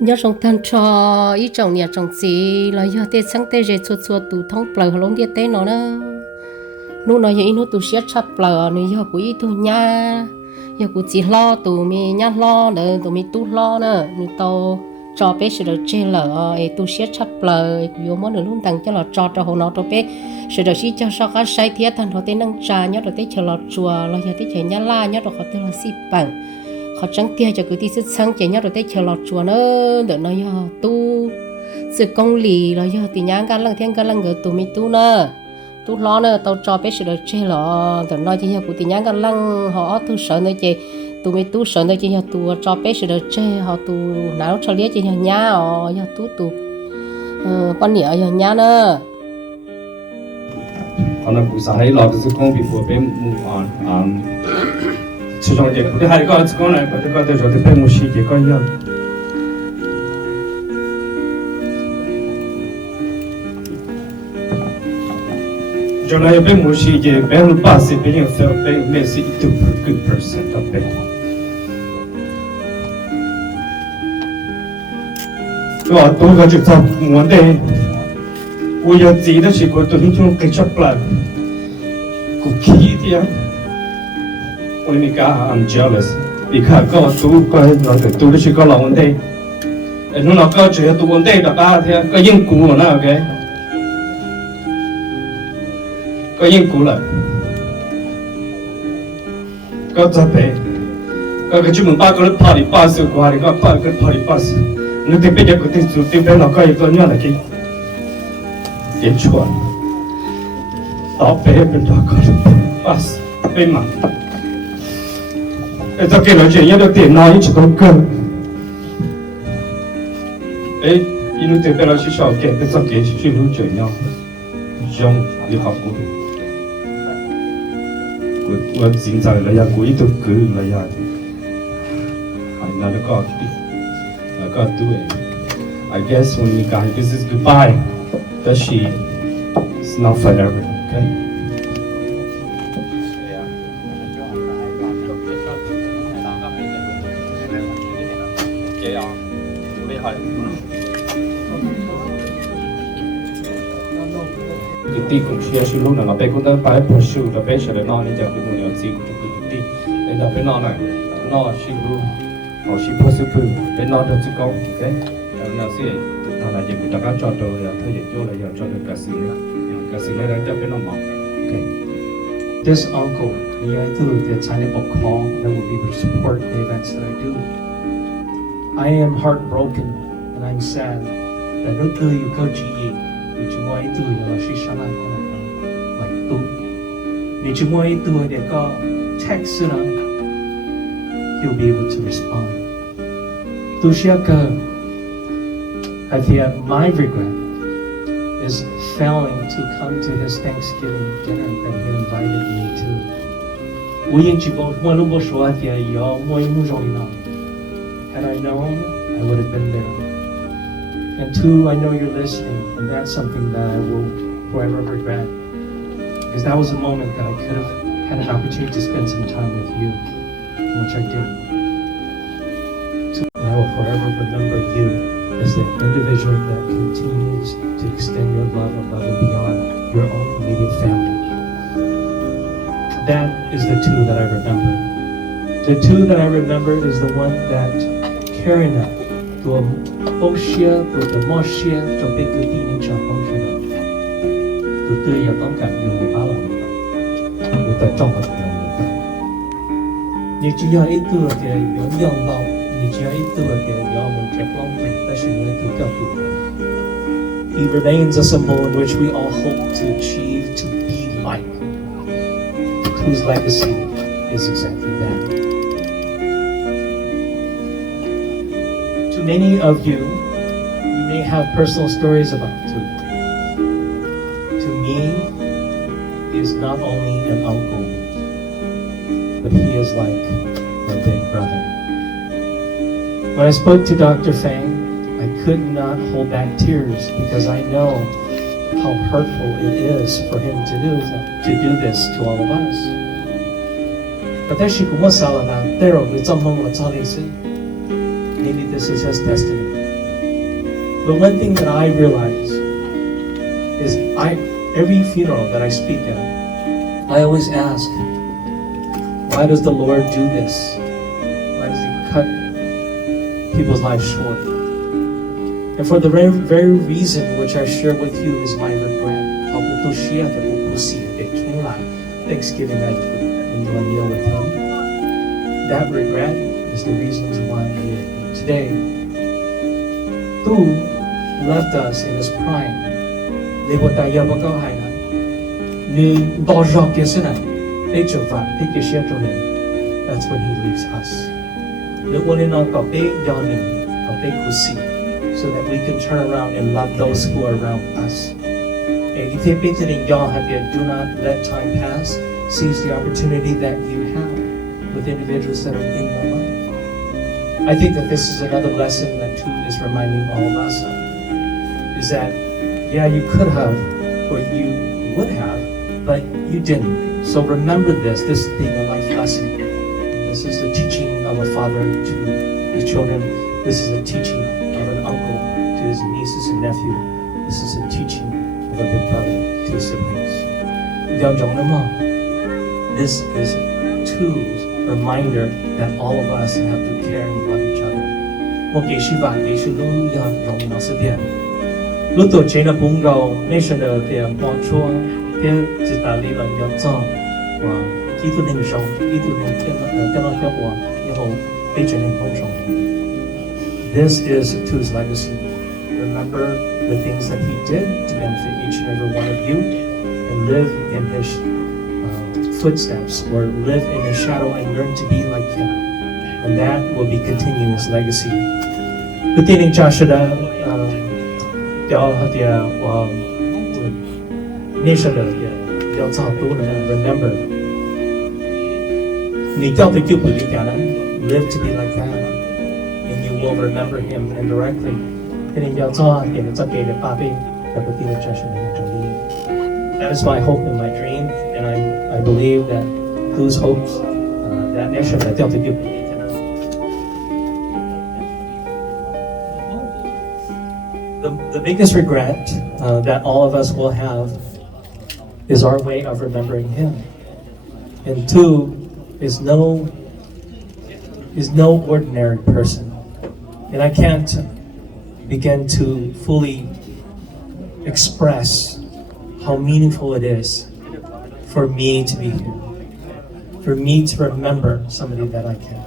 nhớ trong thân cho ý chồng nhà chồng gì là do tết sáng tết rồi chua chua tủ thông bờ lông địa tết nó nữa nu nói vậy nu tủ xếp chắp bờ này do của ý tu nha giờ của chỉ lo tủ mi nhá lo nữa tủ mi tu lo nữa mi tàu cho bé sẽ được chơi lợ tủ xếp chắp bờ yếu món nữa luôn tặng cho là cho hồ nó cho bé sẽ được chỉ cho sao cái sai thiết thành họ tên năng trà nhớ được tết chờ lọt chùa là giờ tết chờ nhá la nhớ được họ tên là xí bằng họ trắng tia cho cứ tí sức sáng chỉ nhớ được tết chờ lọt chùa nữa để nó giờ tu sự công lý là giờ tí nhang gan lăng thiên gan lăng gỡ tụ mi tu nữa tu lo nữa tao cho bé sự được chơi lọ để nó chỉ giờ cụ tí nhang gan lăng họ tu sợ nữa chị tụ mi tu sợ nữa chị giờ tu cho bé sự được chơi họ tu nào cho liếc chị giờ nhá họ giờ tu con nhỉ giờ nhá nữa Ana kusahai lo tu kong before be move on. Txwj je kude hari ko kong na ko te jo te pe mushi je ko ya. Jo na be mushi je be lu pass be ni fe be me si tu good person ta be. Wa tu ga ju ta mo de 我要记得是个对种给吃不烂，古气的呀。我咪讲 I'm jealous，你看个都个那个都是个老问题，侬那个只要都问题的大天，个应古那 OK， 个应古了，个咋办？个专门把个人跑的巴士，过来个跑个跑的巴士，你得别个得做得别那个一个人来给。也错了，到北边多个巴士被骂，这给了钱，要到电脑一起都跟，因为这边老师小给，这给去路这样，用你好过。我现在来呀，我一都够来呀，还那个那个对 ，I guess when you guys this is goodbye. That she is not forever, okay? Tí cũng chia sẻ luôn là bé cũng đã phải bổ sung là bé sẽ được nói nên giờ cũng muốn gì cũng tí nên là bé nói này nói sửa luôn hoặc sửa bổ sung bé nói được chứ không, okay? Nào sẽ là giờ chúng ta có cho tôi là thời gian cho là giờ cho được cả sự này đang cho cái nó mỏng. Okay. This uncle, I do the tiny book call that will be to support the events that I do. I am heartbroken and I'm sad that no tư you go GE, which you want to do là she shall not like tu. Which you want to do để có text nó, he'll be able to respond. Tu sẽ cơ. I feel my regret is failing to come to his Thanksgiving dinner that he invited me to. Had I known, I would have been there. And two, I know you're listening, and that's something that I will forever regret. Because that was a moment that I could have had an opportunity to spend some time with you, which I didn't. And I will forever remember you as the individual that continues to extend your love above and beyond your own immediate family. That is the two that I remember. The two that I remember is the one that Karina, to Oshia, to the Moshia, to Big Dini Chaposhia, to do your own kind of power with the top of the你只要一度的有用到，你只要一度的有我们这方面，但是你都更多。He remains a symbol in which we all hope to achieve to be like, whose legacy is exactly that. To many of you, you may have personal stories about Tu. To me, he is not only an uncle, but he is like my big brother. When I spoke to Dr. Fang, I could not hold back tears because I know how hurtful it is for him to do this to all of us. But maybe this is his destiny. But one thing that I realize is every funeral that I speak at, I always ask, why does the Lord do this? Why does He cut people's lives short? And for the very reason which I share with you is my regret. Thanksgiving I took into a meal with Him. That regret is the reasons why I'm here today. Who left us in His prime? That's when He leaves us. So that we can turn around and love those who are around us. Do not let time pass. Seize the opportunity that you have with individuals that are in your life. I think that this is another lesson that Txwj is reminding all of us of. Is that, yeah, you could have, or you would have, but you didn't. So remember this being a life lesson. This is the teaching of a father to his children. This is a teaching of an uncle to his nieces and nephew. This is a teaching of a big brother to his siblings. This is Txwj's reminder that all of us have to care and love each other. This is Txwj's legacy. Remember the things that He did to benefit each and every one of you, and live in His footsteps, or live in His shadow and learn to be like Him. And that will be continuing His legacy. Remember, live to be like that, and you will remember Him indirectly. That is my hope and my dream, and I believe that Txwj's hopes that nation that dealt with you. The biggest regret that all of us will have is our way of remembering Him. And Txwj is no ordinary person, and I can't begin to fully express how meaningful it is for me to be here, for me to remember somebody that I can.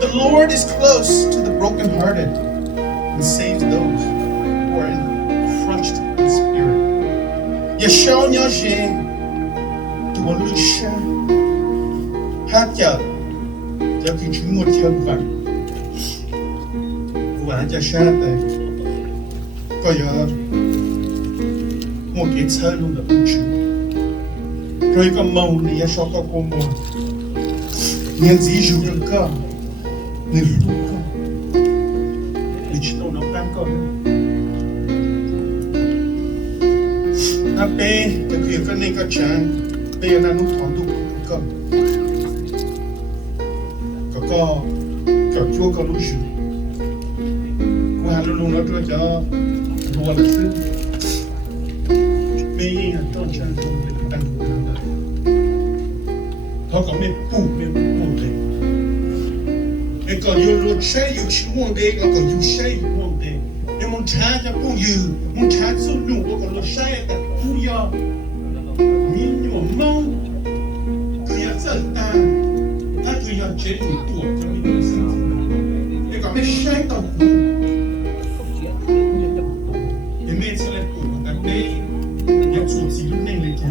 The Lord is close to the brokenhearted and saves those who are crushed in spirit. Yeshua Nyaje, to a lusha, Hatya, Yakichumo Telva, Waja Shate, Koya, Mokits Halu the Uchu, Koika Moni, Yashaka Komo, Yanzi Juka, Niluka. digital nó đang có nó bé cái kia cái này cái chán bé nó thằng tụ có chúa có lúc gì qua luôn nó cho đùa là sự bé là trong chán không được ăn uống họ có mấy phụ đấy cái còn yêu luôn say yêu chịu muôn đấy nó còn yêu say muôn đấy nhưng muốn trả cho phụ yêu muốn trả số đủ nó còn luôn say cả phụ yêu nhưng mà mong cứ要正当他就要接住多这么一个事情那个没晒到苦也没出来苦但没要做自己的能力的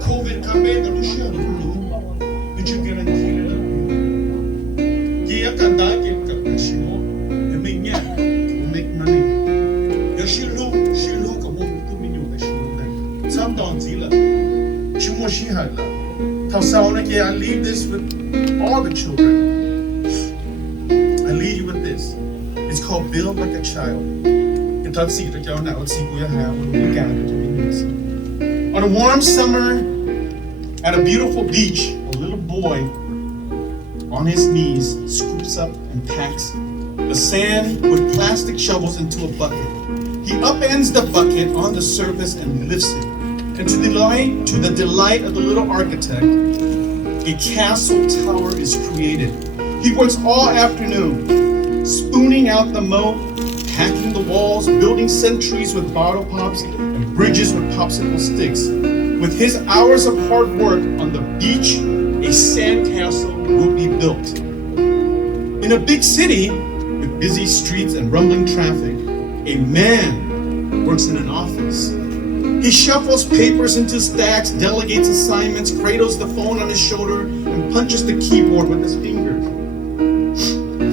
COVID 他没的路需要的路你就给人提了也要简单给个什么也没念 make money 有些路个我们都没有的什么的上档次了去摸西海了I leave this with all the children. I leave you with this. It's called Build Like a Child. On a warm summer, at a beautiful beach, a little boy on his knees scoops up and packs the sand with plastic shovels into a bucket. He upends the bucket on the surface and lifts it. And to the delight of the little architect, a castle tower is created. He works all afternoon, spooning out the moat, packing the walls, building sentries with bottle pops, and bridges with popsicle sticks. With his hours of hard work on the beach, a sandcastle will be built. In a big city, with busy streets and rumbling traffic, a man works in an office. He shuffles papers into stacks, delegates assignments, cradles the phone on his shoulder, and punches the keyboard with his fingers.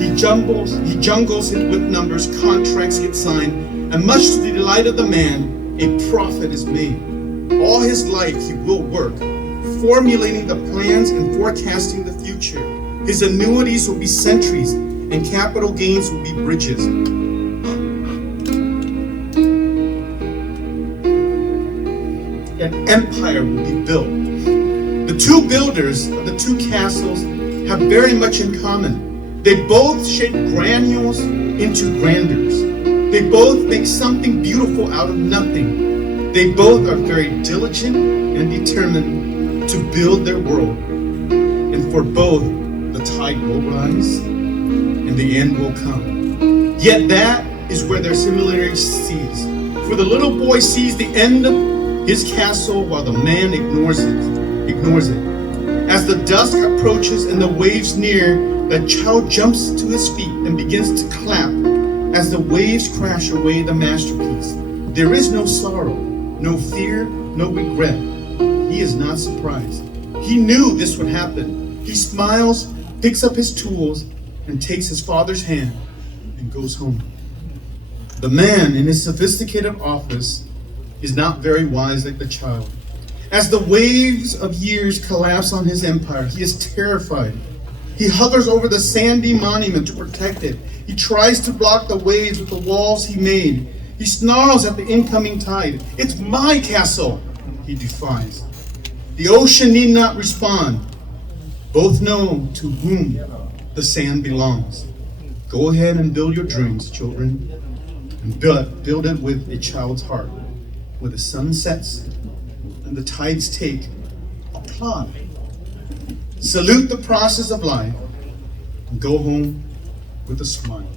He jungles it with numbers, contracts get signed, and much to the delight of the man, a profit is made. All his life he will work, formulating the plans and forecasting the future. His annuities will be sentries, and capital gains will be bridges. An empire will be built. The two builders of the two castles have very much in common. They both shape granules into grandeurs. They both make something beautiful out of nothing. They both are very diligent and determined to build their world. And for both, the tide will rise and the end will come. Yet that is where their similarity ceases. For the little boy sees the end of his castle while the man ignores it. As the dusk approaches and the waves near, the child jumps to his feet and begins to clap as the waves crash away the masterpiece. There is no sorrow, no fear, no regret. He is not surprised. He knew this would happen. He smiles, picks up his tools, and takes his father's hand and goes home. The man in his sophisticated office is not very wise like the child. As the waves of years collapse on his empire, he is terrified. He hovers over the sandy monument to protect it. He tries to block the waves with the walls he made. He snarls at the incoming tide. It's my castle, he defies. The ocean need not respond. Both know to whom the sand belongs. Go ahead and build your dreams, children, and build it with a child's heart. Where the sun sets and the tides take, applaud. Salute the process of life and go home with a smile.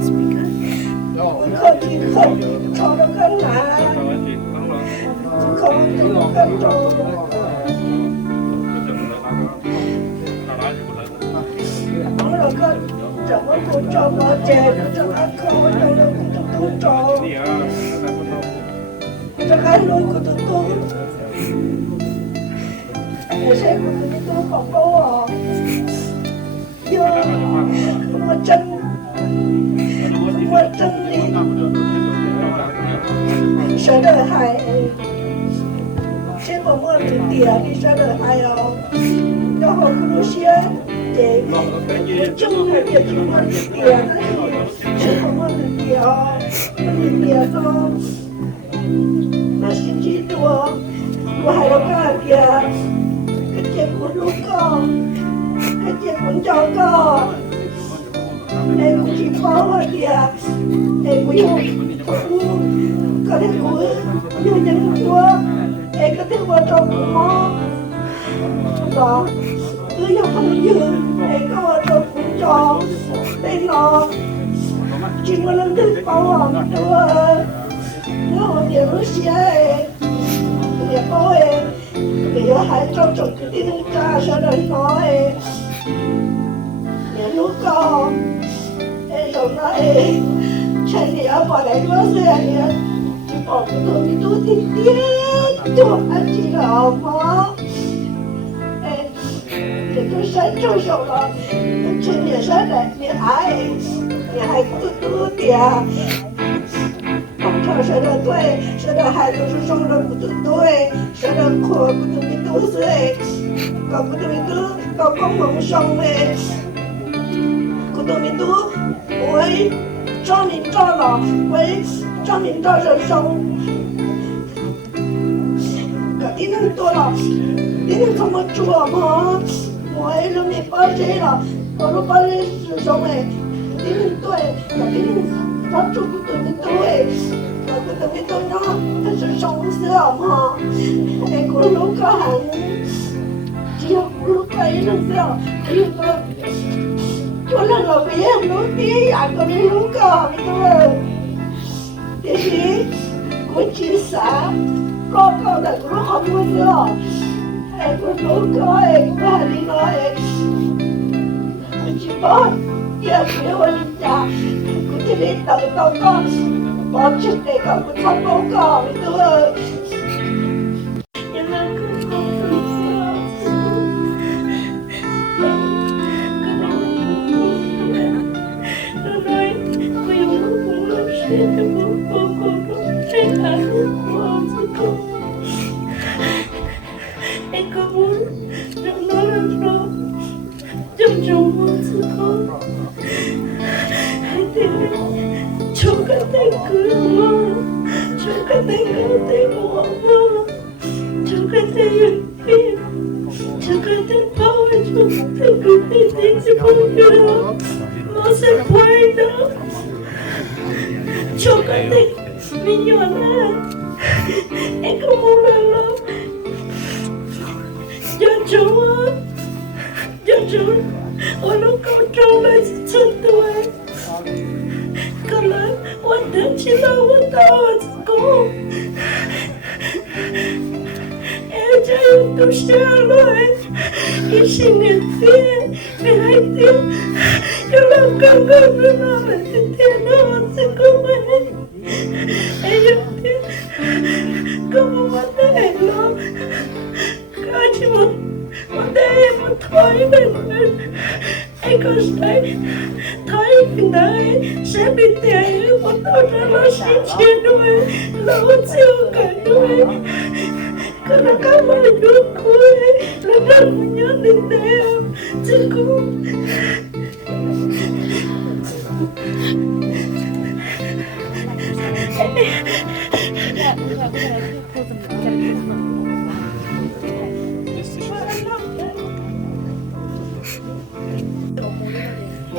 don't speak. 我靠近靠朝着个南，靠近个中。我那个怎么不找我姐？怎么靠我找了不找？这还路不都？那谁不是都好高啊？哟，我真的，说的还，这个我的爹，你说的还要，然后可能些，对，我正还别听我的爹，但是这个我的爹啊，我的爹呢，那星期多，我还要干爹，跟结婚路搞，跟结婚照搞。哎，不是包我的，哎，不用服务，可能我有人多，哎，可能我照顾我，吧，我有朋友，哎，给我照顾着，对了，尽我能的包我的，我别路线哎，别包哎，别还照顾的家小人老哎，别路高。从那城里要跑来多岁呀，跑不动你都得点就安静了好吗？哎，这都山州上了，城里上来你还不多点，农场说的对，说的孩子是生的不对，说的苦不都你多岁，搞不都你都搞光梦想嘞，不都你都。为照明照了，为照明照着生，可你能多了，你能怎么做吗？我人民包谁了？我都把人是什么？你能对，可你能他做不对你对，我不对你对呢，他是生死嘛？哎，我如果还，只要我如果也能笑，只有个。我那个别路边呀，个那路高，你都，这是国际山，高高的，我好多了，哎，我路高哎，我还领了哎，我去报，也没我人家，我这里到高，报出那个我超高，你都。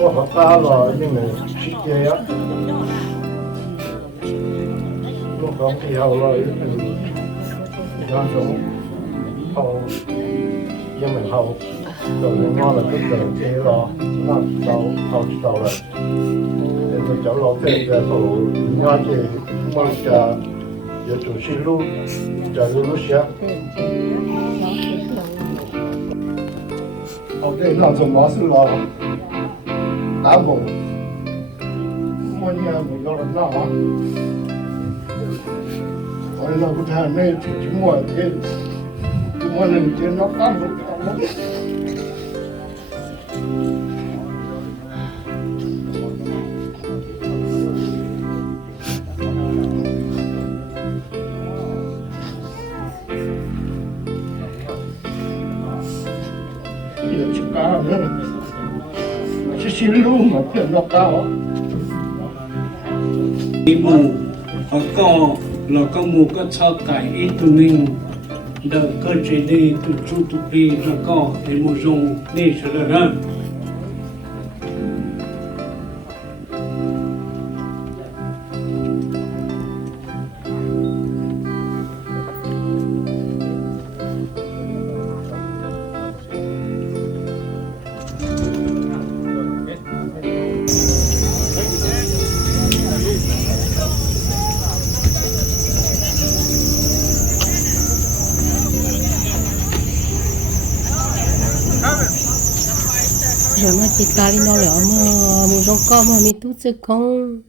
我好大了，因为这样，我刚以后了，那种后，因为後就另外嚟都上車咯，那就後就嚟，你會就小老辈的头，人家这莫家也做西路，在路下。好的，那做毛事了，打不，我呢没有了那啊，我那不太那就莫的，我那天那干不了。也去干了，是新路嘛，变到干了。đi mù và có mù có cho cải ít tụi mình đỡ cơ chế đi tụi chú tụi đi là có để mù dùng đi sẽ là hơn. rồi mà chị ta đi nó lỡ mà một trong con mà mình tu chứ con